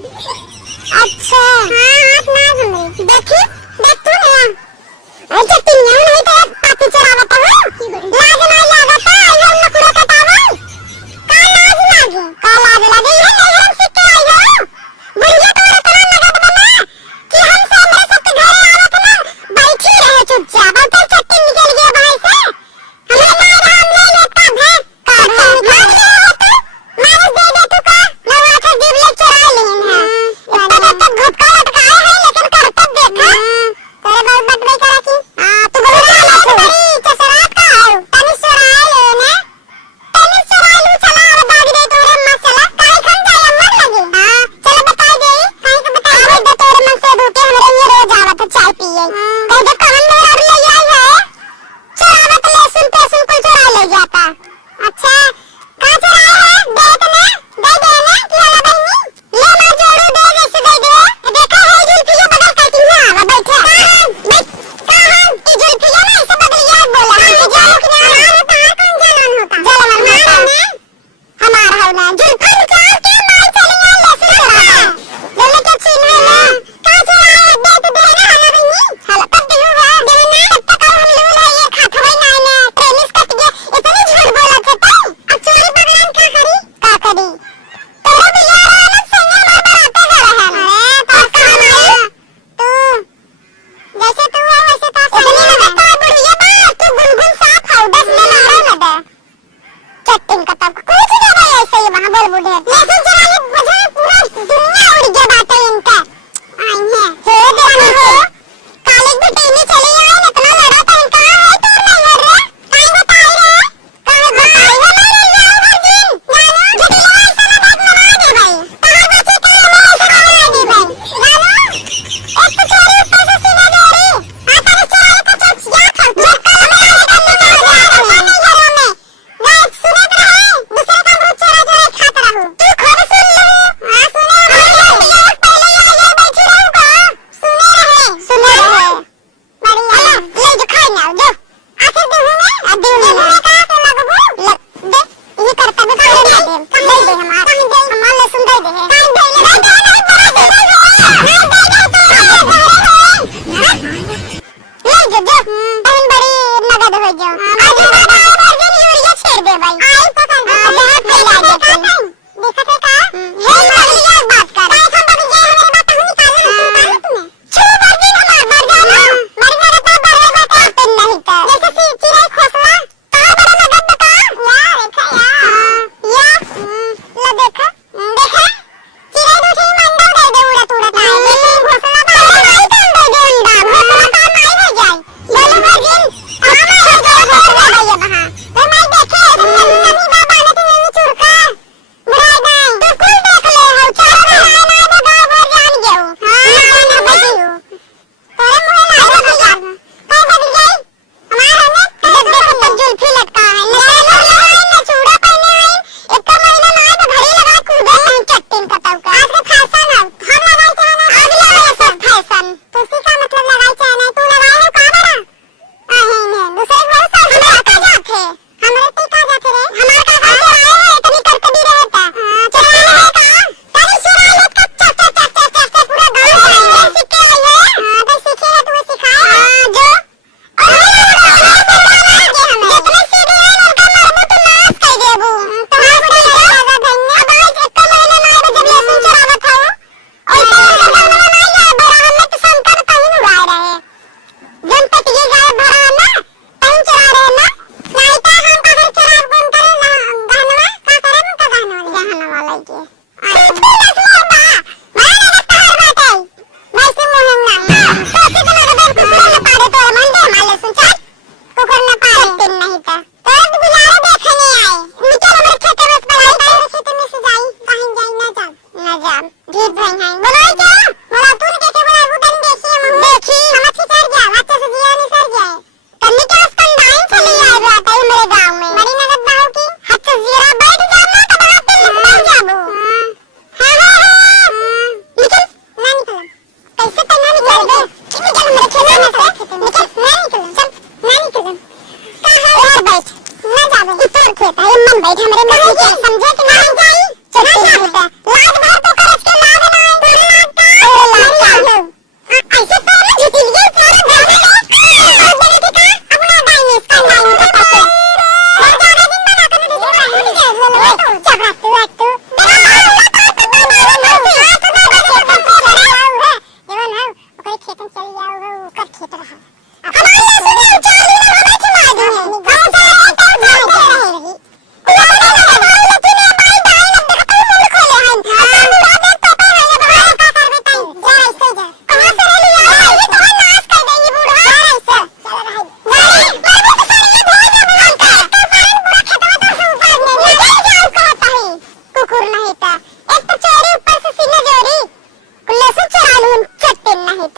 अच्छा हाँ हाथ ना घुमरी देखी देख तू ना अच्छा तीन नहीं तो पापी चरावत हो लाज नहीं लागत आइयो नकुरा कटावल का लाज लागे का लाज लागे ये नहीं हम सीख के आई हो बुढ़िया तो इतना लगत बना कि हम से मेरे साथ घर आवत ना बैठी रहे चुपचाप और फिर चट्टी निकल गया भाई से हमें मार हम ले लेता है का मार ले तो मार दे दे तू का लगा के जीव ले चरा लेन है इतना तक घुटका लटका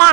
था